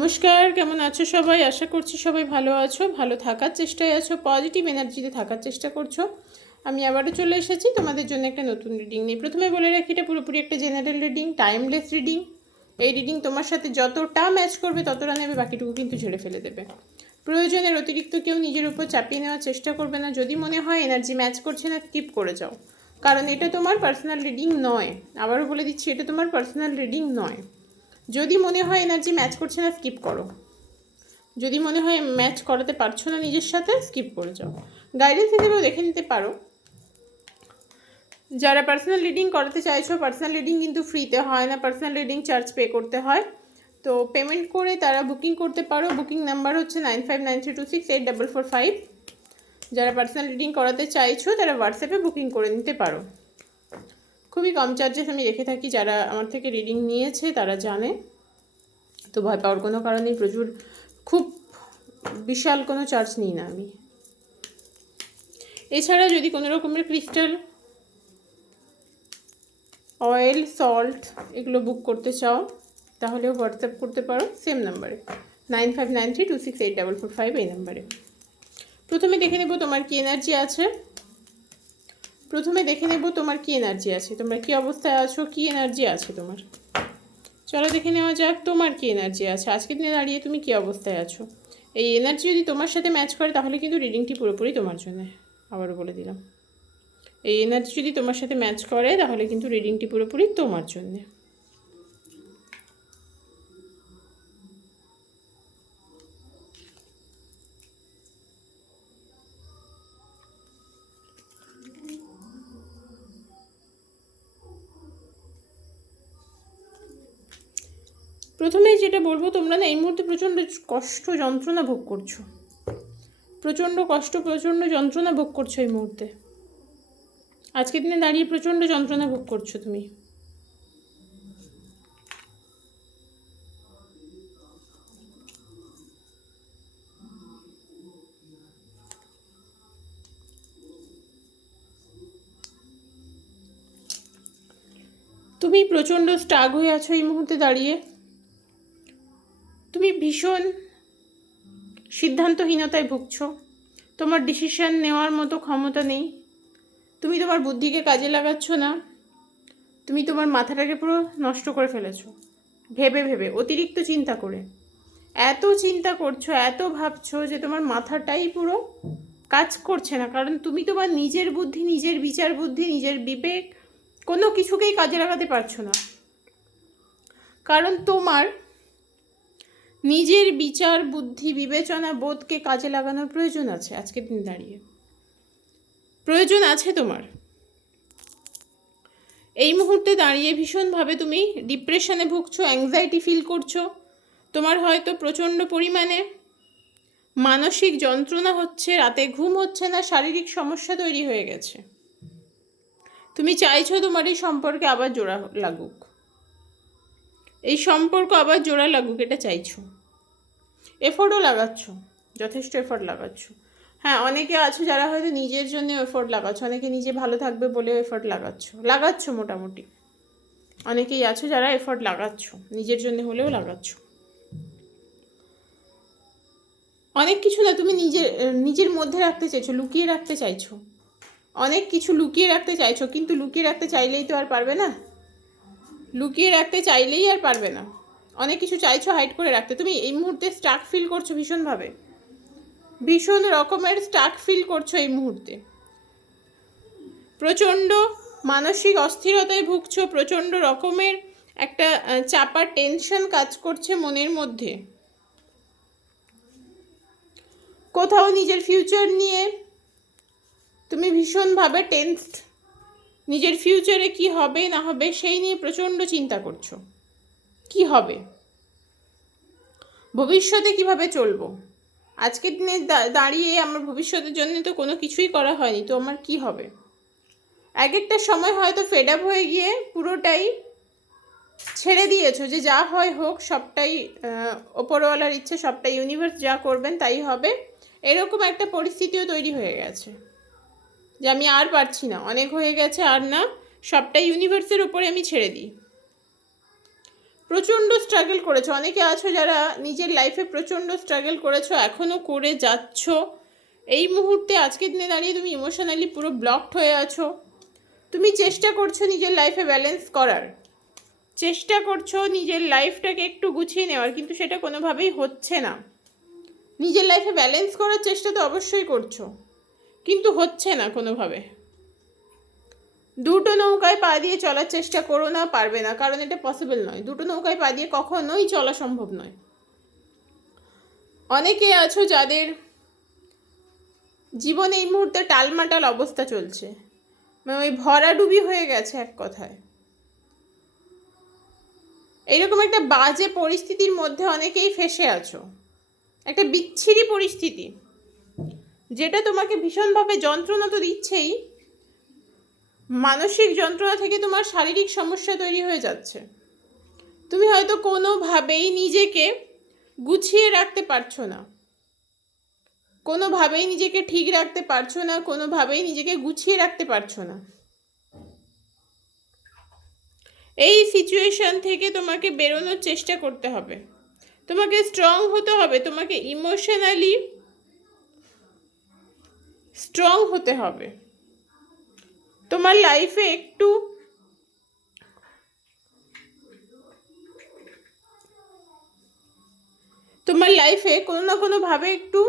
নমস্কার, কেমন আছো সবাই? আশা করছি সবাই ভালো আছো। ভালো থাকার চেষ্টায় আছো পজিটিভ এনার্জিতে থাকার চেষ্টা করছ। আমি আবারও চলে এসেছি তোমাদের জন্য একটা নতুন রিডিং নিয়ে। প্রথমে বলে রাখি, এটা পুরোপুরি একটা জেনারেল রিডিং টাইমলেস রিডিং এই রিডিং তোমার সাথে যতটা ম্যাচ করবে, ততটা নেবে, বাকিটুকু কিন্তু ঝেড়ে ফেলে দেবে। প্রয়োজনের অতিরিক্ত কেউ নিজের উপর চাপিয়ে নেওয়ার চেষ্টা করবে না। যদি মনে হয় এনার্জি ম্যাচ করছে না স্কিপ করে যাও। কারণ এটা তোমার পার্সোনাল রিডিং নয়। আবারও বলে দিচ্ছি, এটা তোমার পার্সোনাল রিডিং নয়। যদি মনে হয় এনার্জি ম্যাচ করছে না, স্কিপ করো। যদি মনে হয় ম্যাচ করাতে পারছ না নিজের সাথে, স্কিপ করে যাও। গাইডেন্স হিসেবেও দেখে নিতে পারো। যারা পার্সোনাল রিডিং করাতে চাইছো পার্সোনাল রিডিং কিন্তু ফ্রিতে হয় না পার্সোনাল রিডিং চার্জ পে করতে হয়। তো পেমেন্ট করে তারা বুকিং করতে পারো। বুকিং নাম্বার হচ্ছে nine five nine three two six eight double four five যারা পার্সোনাল রিডিং করাতে চাইছো, তারা হোয়াটসঅ্যাপে বুকিং করে নিতে পারো। খুবই কম চার্জেস আমি রেখে থাকি, যারা আমার থেকে রিডিং নিয়েছে তারা জানে। তো ভয় পাওয়ার কোনো কারণেই প্রচুর, খুব বিশাল কোনো চার্জ নিই না আমি। এছাড়া যদি কোনো রকমের ক্রিস্টাল অয়েল সল্ট এগুলো বুক করতে চাও, তাহলেও হোয়াটসঅ্যাপ করতে পারো সেম নাম্বারে nine five nine three two six eight double four five এই নাম্বারে প্রথমে দেখে নেব তোমার কি এনার্জি আছে। প্রথমে দেখে নেব তোমার কি এনার্জি আছে। তোমরা কি অবস্থায় আছো? কি এনার্জি আছে তোমার? চলো দেখে নেওয়া যাক তোমার কি এনার্জি আছে। আজকের দিনে দাঁড়িয়ে তুমি কি অবস্থায় আছো? এই এনার্জি যদি তোমার সাথে ম্যাচ করে, তাহলে কিন্তু রিডিংটি পুরোপুরি তোমার জন্য। আবারও বলে দিলাম। এই এনার্জি যদি তোমার সাথে ম্যাচ করে, তাহলে কিন্তু রিডিংটি পুরোপুরি তোমার জন্যে। প্রথমে যেটা বলব, তোমরা না এই মুহূর্তে প্রচণ্ড কষ্ট যন্ত্রণা ভোগ করছ। প্রচণ্ড কষ্ট, প্রচণ্ড যন্ত্রণা ভোগ করছ এই মুহূর্তে। আজকের দিনে দাঁড়িয়ে প্রচণ্ড যন্ত্রণা ভোগ করছ তুমি। তুমি প্রচণ্ড স্টাগ হয়ে আছো এই মুহূর্তে দাঁড়িয়ে। ভীষণ সিদ্ধান্তহীনতায় ভুগছ। তোমার ডিসিশন নেওয়ার মতো ক্ষমতা নেই। তুমি তোমার বুদ্ধিকে কাজে লাগাচ্ছ না। তুমি তোমার মাথাটাকে পুরো নষ্ট করে ফেলেছো। ভেবে ভেবে, অতিরিক্ত চিন্তা করে। এত চিন্তা করছ, এত ভাবছ যে তোমার মাথাটাই পুরো কাজ করছে না। কারণ তুমি তোমার নিজের বুদ্ধি, নিজের বিচার বুদ্ধি, নিজের বিবেক কোনো কিছুকেই কাজে লাগাতে পারছ না। কারণ তোমার নিজের বিচার, বুদ্ধি, বিবেচনা, বোধকে কাজে লাগানোর প্রয়োজন আছে আজকের দিন দাঁড়িয়ে। প্রয়োজন আছে তোমার। এই মুহূর্তে দাঁড়িয়ে ভীষণভাবে তুমি ডিপ্রেশনে ভুগছো অ্যাংজাইটি ফিল করছ। তোমার হয়তো প্রচণ্ড পরিমাণে মানসিক যন্ত্রণা হচ্ছে, রাতে ঘুম হচ্ছে না, শারীরিক সমস্যা তৈরি হয়ে গেছে। তুমি চাইছো তোমার এই সম্পর্কে আবার জোড়া লাগুক। এই সম্পর্ক আবার জোড়া লাগুক, এটা চাইছো। এফোর্টও লাগাচ্ছ, যথেষ্ট এফোর্ট লাগাচ্ছ। হ্যাঁ অনেকে আছে যারা হয়তো নিজের জন্য এফোর্ট লাগাচ্ছ, অনেকে নিজে ভালো থাকবে বলেও এফোর্ট লাগাচ্ছ লাগাচ্ছ মোটামুটি। অনেকেই আছো যারা এফোর্ট লাগাচ্ছ, নিজের জন্য হলেও লাগাচ্ছ। অনেক কিছু না, তুমি নিজের নিজের মধ্যে রাখতে চাইছো, লুকিয়ে রাখতে চাইছো। অনেক কিছু লুকিয়ে রাখতে চাইছো, কিন্তু লুকিয়ে রাখতে চাইলেই তো আর পারবে না। লুকিয়ে রাখতে চাইলেই আর পারবে না। অনেক কিছু চাইছো হাইড করে রাখতে। তুমি এই মুহূর্তে স্টাক ফিল করছ ভীষণভাবে। ভীষণ রকমের স্টাক ফিল করছ এই মুহূর্তে। প্রচণ্ড মানসিক অস্থিরতায় ভুগছো, প্রচণ্ড রকমের একটা চাপা টেনশন কাজ করছে মনের মধ্যে। কোথাও নিজের ফিউচার নিয়ে তুমি ভীষণভাবে টেন্সড নিজের ফিউচারে কি হবে, না হবে, সেই নিয়ে প্রচণ্ড চিন্তা করছ। কি হবে? ভবিষ্যতে কীভাবে চলবো? আজকের দিনে দাঁড়িয়ে আমার ভবিষ্যতের জন্য তো কোনো কিছুই করা হয়নি, তো আমার কি হবে? এক একটা সময় হয়তো ফেড আপ হয়ে গিয়ে পুরোটাই ছেড়ে দিয়েছ যে যা হয় হোক, সবটাই ওপরওয়ালার ইচ্ছে, সবটাই ইউনিভার্স যা করবেন তাই হবে। এরকম একটা পরিস্থিতিও তৈরি হয়ে গেছে, যে আমি আর পারছি না। অনেক হয়ে গেছে আর না, সবটাই ইউনিভার্সের উপরে আমি ছেড়ে দিই। প্রচণ্ড স্ট্রাগল করেছ। অনেকে আছো যারা নিজের লাইফে প্রচণ্ড স্ট্রাগল করেছ এখনও করে যাচ্ছ। এই মুহূর্তে আজকের দিনে দাঁড়িয়ে তুমি ইমোশনালি পুরো ব্লকড হয়ে আছো। তুমি চেষ্টা করছ নিজের লাইফে ব্যালেন্স করার। চেষ্টা করছ নিজের লাইফটাকে একটু গুছিয়ে নেওয়ার, কিন্তু সেটা কোনোভাবেই হচ্ছে না। নিজের লাইফে ব্যালেন্স করার চেষ্টা তো অবশ্যই করছ, কিন্তু হচ্ছে না কোনোভাবে। দুটো নৌকায় পা দিয়ে চলার চেষ্টা করো না, পারবে না। কারণ এটা পসিবল নয়। দুটো নৌকায় পা দিয়ে কখনোই চলা সম্ভব নয়। অনেকে আছো যাদের জীবনে এই মুহূর্তে টালমাটাল অবস্থা চলছে। মানে ওই ভরাডুবি হয়ে গেছে এক কথায়। এইরকম একটা বাজে পরিস্থিতির মধ্যে অনেকেই ফেসে আছো। একটা বিচ্ছিরি পরিস্থিতি। যেটা তোমাকে ভীষণভাবে যন্ত্রণা তো দিচ্ছেই। মানসিক যন্ত্রণা থেকে তোমার শারীরিক সমস্যা তৈরি হয়ে যাচ্ছে। তুমি হয়তো কোনোভাবেই নিজেকে গুছিয়ে রাখতে পারছ না। কোনোভাবেই নিজেকে ঠিক রাখতে পারছ না, কোনোভাবেই নিজেকে গুছিয়ে রাখতে পারছ না। এই সিচুয়েশন থেকে তোমাকে বেরোনোর চেষ্টা করতে হবে। তোমাকে স্ট্রং হতে হবে, তোমাকে ইমোশনালি স্ট্রং হতে হবে। তোমার লাইফে একটু তোমার লাইফে কোনো না কোনোভাবে একটু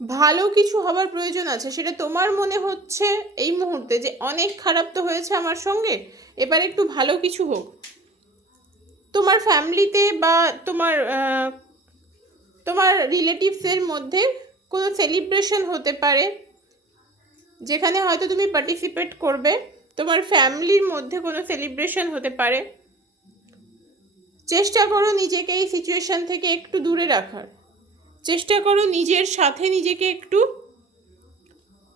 ভালো কিছু হবার প্রয়োজন আছে। সেটা তোমার মনে হচ্ছে এই মুহূর্তে যে অনেক খারাপ তো হয়েছে আমার সঙ্গে, এবার একটু ভালো কিছু হোক। তোমার ফ্যামিলিতে বা তোমার তোমার রিলেটিভসের মধ্যে কোনো সেলিব্রেশন হতে পারে। যেখানে হয়তো তুমি পার্টিসিপেট করবে, তোমার ফ্যামিলির মধ্যে কোনো সেলিব্রেশন হতে পারে। চেষ্টা করো নিজেকে এই সিচুয়েশন থেকে একটু দূরে রাখার। চেষ্টা করো নিজের সাথে নিজেকে একটু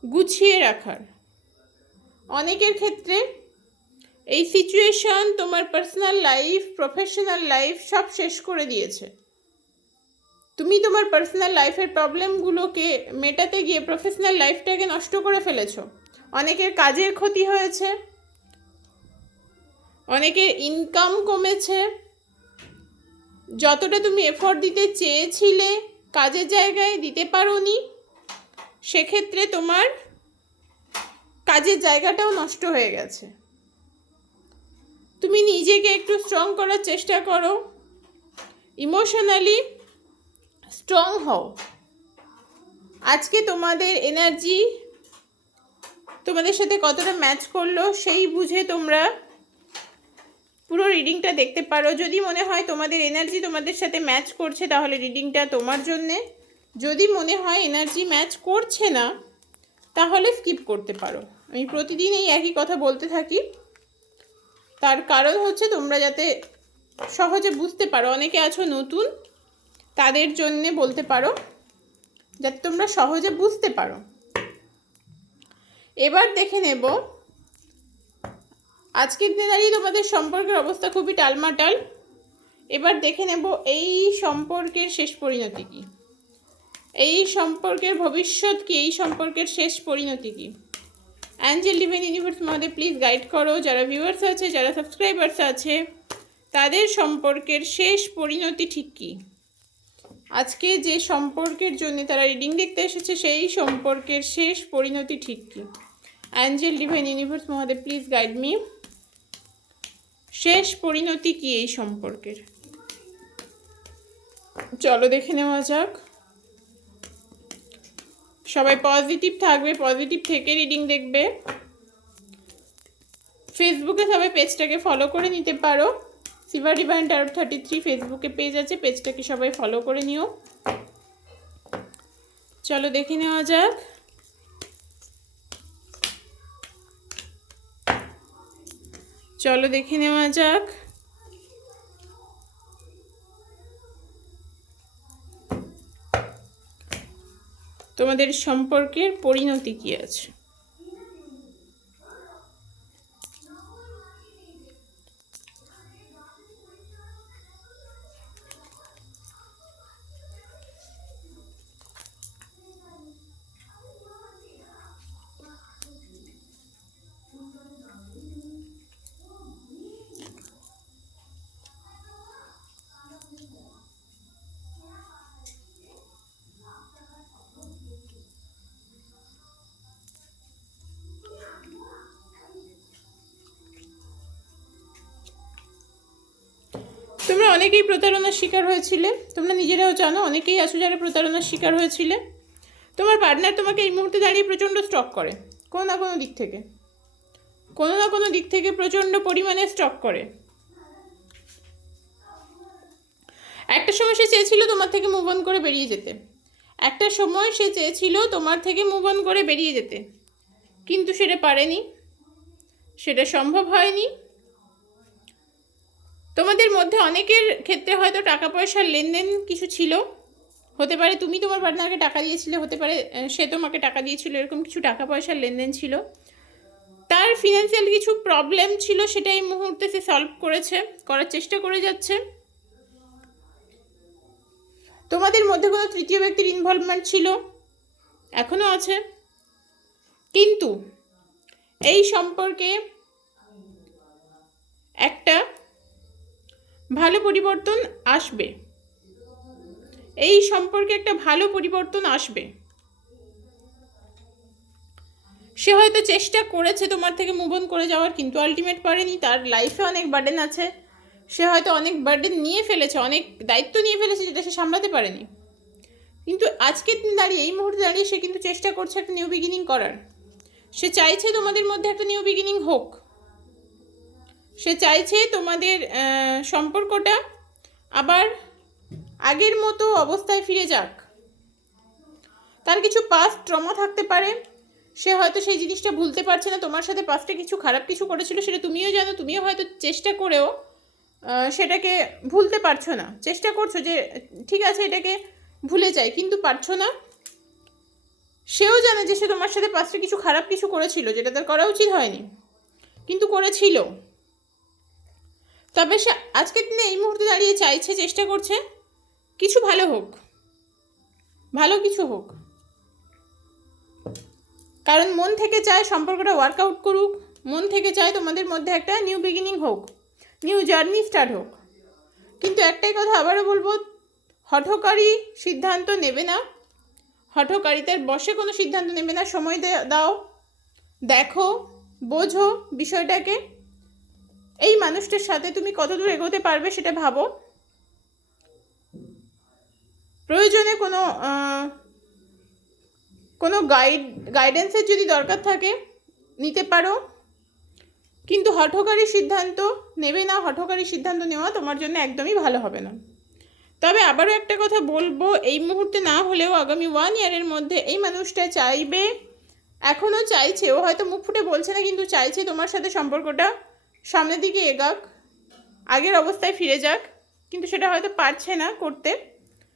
গুছিয়ে রাখার। অনেকের ক্ষেত্রে এই সিচুয়েশন তোমার পার্সোনাল লাইফ প্রফেশনাল লাইফ সব শেষ করে দিয়েছে। তুমি তোমার পার্সোনাল লাইফের প্রবলেমগুলোকে মেটাতে গিয়ে প্রফেশনাল লাইফটাকে নষ্ট করে ফেলেছ। অনেকের কাজের ক্ষতি হয়েছে, অনেকের ইনকাম কমেছে। যতটা তুমি এফোর্ট দিতে চেয়েছিলে, কাজের জায়গায় দিতে পারোনি, সেক্ষেত্রে তোমার কাজের জায়গাটাও নষ্ট হয়ে গেছে। তুমি নিজেকে একটু স্ট্রং করার চেষ্টা করো। ইমোশনালি স্ট্রং হও। আজকে তোমাদের এনার্জি তোমাদের সাথে কতটা ম্যাচ করল সেই বুঝে তোমরা পুরো রিডিংটা দেখতে পারো। যদি মনে হয় তোমাদের এনার্জি তোমাদের সাথে ম্যাচ করছে, তাহলে রিডিংটা তোমার জন্যে। যদি মনে হয় এনার্জি ম্যাচ করছে না, তাহলে স্কিপ করতে পারো। আমি প্রতিদিন এই একই কথা বলতে থাকি। তার কারণ হচ্ছে তোমরা যাতে সহজে বুঝতে পারো। অনেকে আছো নতুন তাদের জন্যে বলতে পারো, যাতে তোমরা সহজে বুঝতে পারো। এবার দেখে নেব, আজকের দিনে দাঁড়িয়ে তোমাদের সম্পর্কের অবস্থা খুবই টালমাটাল। এবার দেখে নেব এই সম্পর্কের শেষ পরিণতি কী। এই সম্পর্কের ভবিষ্যৎ কি, এই সম্পর্কের শেষ পরিণতি কী। অ্যাঞ্জেল ডিভেন ইউনিভার্স মধ্যে প্লিজ গাইড করো। যারা ভিউয়ার্স আছে, যারা সাবস্ক্রাইবার্স আছে, তাদের সম্পর্কের শেষ পরিণতি ঠিক কী? আজকে যে সম্পর্কের জন্য তারা রিডিং দেখতে এসেছে, সেই সম্পর্কের শেষ পরিণতি ঠিক কী? Angel divine universe Mahadev please guide me শেষ পরিণতি কি এই সম্পর্কের? চলো দেখে নেওয়া যাক। সবাই পজিটিভ থাকবে পজিটিভ থেকে রিডিং দেখবে। ফেসবুকে সবাই পেজটাকে ফলো করে নিতে পারো। সিভার ডিভাইন টারো থার্টি থ্রি ফেসবুকে পেজ আছে পেজটাকে সবাই ফলো করে নিও। চলো দেখে নেওয়া যাক। চলো দেখে নেওয়া যাক। তোমাদের সম্পর্কের পরিণতি কি আছে? অনেকেই প্রতারণার শিকার হয়েছিলে। তোমরা নিজেরাও জানো, অনেকেই আছো যারা প্রতারণার শিকার হয়েছিলে। তোমার পার্টনার তোমাকে এই মুহূর্তে দাঁড়িয়ে প্রচণ্ড স্টক করে, কোনো না কোনো দিক থেকে। কোনো না কোনো দিক থেকে প্রচণ্ড পরিমাণে স্টক করে। একটা সময় সে চেয়েছিল তোমার থেকে মুভ অন করে বেরিয়ে যেতে। একটা সময় সে চেয়েছিল তোমার থেকে মুভ অন করে বেরিয়ে যেতে। কিন্তু সেটা পারেনি। সেটা সম্ভব হয়নি। তোমাদের মধ্যে অনেকের ক্ষেত্রে হয়তো টাকা পয়সার লেনদেন কিছু ছিল। হতে পারে তুমি তোমার পার্টনারকে টাকা দিয়েছিলে, হতে পারে সে তোমাকে টাকা দিয়েছিল, এরকম কিছু টাকা পয়সার লেনদেন ছিল। তার ফিনান্সিয়াল কিছু প্রবলেম ছিল, সেটা এই মুহূর্তে সে সলভ করেছে, করার চেষ্টা করে যাচ্ছে। তোমাদের মধ্যে কোনো তৃতীয় ব্যক্তির ইনভলভমেন্ট ছিল এখনও আছে। কিন্তু এই সম্পর্কে একটা ভালো পরিবর্তন আসবে। এই সম্পর্কে একটা ভালো পরিবর্তন আসবে। সে হয়তো চেষ্টা করেছে তোমার থেকে মুভ অন করে যাওয়ার, কিন্তু আলটিমেট পারেনি, তার লাইফে অনেক বার্ডেন আছে। সে হয়তো অনেক বার্ডেন নিয়ে ফেলেছে, অনেক দায়িত্ব নিয়ে ফেলেছে যেটা সে সামলাতে পারেনি। কিন্তু আজকের দিন দাঁড়িয়ে, এই মুহূর্তে দাঁড়িয়ে সে কিন্তু চেষ্টা করছে একটা নিউ বিগিনিং করার। সে চাইছে তোমাদের মধ্যে একটা নিউ বিগিনিং হোক। সে চাইছে তোমাদের সম্পর্কটা আবার আগের মতো অবস্থায় ফিরে যাক। তার কিছু পাস্ট ট্রমা থাকতে পারে। সে হয়তো সেই জিনিসটা ভুলতে পারছে না। তোমার সাথে পাস্টে কিছু খারাপ কিছু করেছিল সেটা তুমিও জানো। তুমিও হয়তো চেষ্টা করেও সেটাকে ভুলতে পারছ না। চেষ্টা করছ যে, ঠিক আছে, এটাকে ভুলে যাই কিন্তু পারছ না। সেও জানে যে সে তোমার সাথে পাস্টে কিছু খারাপ কিছু করেছিল, যেটা তার করা উচিত হয়নি। কিন্তু করেছিল। তবে সে আজকের দিনে এই মুহূর্তে দাঁড়িয়ে চাইছে চেষ্টা করছে, কিছু ভালো হোক। ভালো কিছু হোক। কারণ মন থেকে চায় সম্পর্কটা ওয়ার্কআউট করুক, মন থেকে চায় তোমাদের মধ্যে একটা নিউ বিগিনিং হোক নিউ জার্নি স্টার্ট হোক। কিন্তু একটাই কথা আবারও বলব, হঠকারী সিদ্ধান্ত নেবে না। হঠকারিতার বসে কোনো সিদ্ধান্ত নেবে না। সময় দাও, দেখো, বোঝো বিষয়টাকে। এই মানুষটার সাথে তুমি কতদূর এগোতে পারবে সেটা ভাবো। প্রয়োজনে কোনো কোনো গাইড গাইডেন্সের যদি দরকার থাকে, নিতে পারো। কিন্তু হঠকারী সিদ্ধান্ত নেবে না, হঠকারী সিদ্ধান্ত নেওয়া তোমার জন্য একদমই ভালো হবে না। তবে আবারও একটা কথা বলব, এই মুহূর্তে না হলেও আগামী ওয়ান ইয়ারের মধ্যে এই মানুষটা চাইবে এখনও চাইছে, ও হয়তো মুখ ফুটে বলছে না, কিন্তু চাইছে তোমার সাথে সম্পর্কটা সামনের দিকে এগাক, আগের অবস্থায় ফিরে যাক, কিন্তু সেটা হয়তো পারছে না করতে।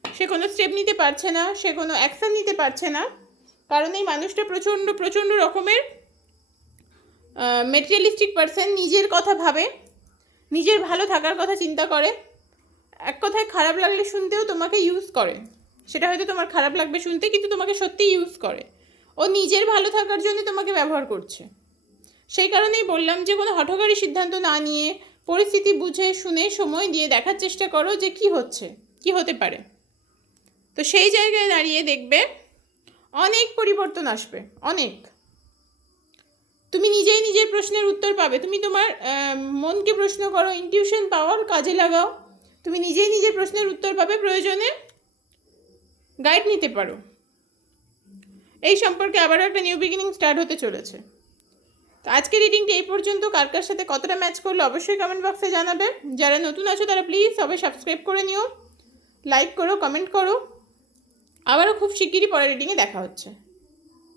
সে কোনো স্টেপ নিতে পারছে না, সে কোনো অ্যাকশান নিতে পারছে না, কারণ এই মানুষটা প্রচণ্ড প্রচণ্ড রকমের মেটেরিয়ালিস্টিক পার্সন নিজের কথা ভাবে, নিজের ভালো থাকার কথা চিন্তা করে। এক কথায় খারাপ লাগলে শুনতেও তোমাকে ইউজ করে। সেটা হয়তো তোমার খারাপ লাগবে শুনতে, কিন্তু তোমাকে সত্যি ইউজ করে। ও নিজের ভালো থাকার জন্য তোমাকে ব্যবহার করছে। সেই কারণেই বললাম যে কোনো হঠকারী সিদ্ধান্ত না নিয়ে পরিস্থিতি বুঝে শুনে সময় দিয়ে দেখার চেষ্টা করো যে কি হচ্ছে, কি হতে পারে। তো সেই জায়গায় দাঁড়িয়ে দেখবে অনেক পরিবর্তন আসবে, অনেক। তুমি নিজেই নিজের প্রশ্নের উত্তর পাবে। তুমি তোমার মনকে প্রশ্ন করো ইনটিউশন পাওয়ার কাজে লাগাও। তুমি নিজেই নিজের প্রশ্নের উত্তর পাবে, প্রয়োজনে গাইড নিতে পারো। এই সম্পর্কে আবারও একটা নিউ বিগিনিং স্টার্ট হতে চলেছে। তো আজকের রিডিংটি এই পর্যন্ত। কার কার সাথে কতটা ম্যাচ করল অবশ্যই কমেন্ট বক্সে জানাবে। যারা নতুন আছো তারা প্লিজ সবাই সাবস্ক্রাইব করে নিও। লাইক করো কমেন্ট করো। আবারও খুব শিগগিরই পরের রিডিংয়ে দেখা হচ্ছে।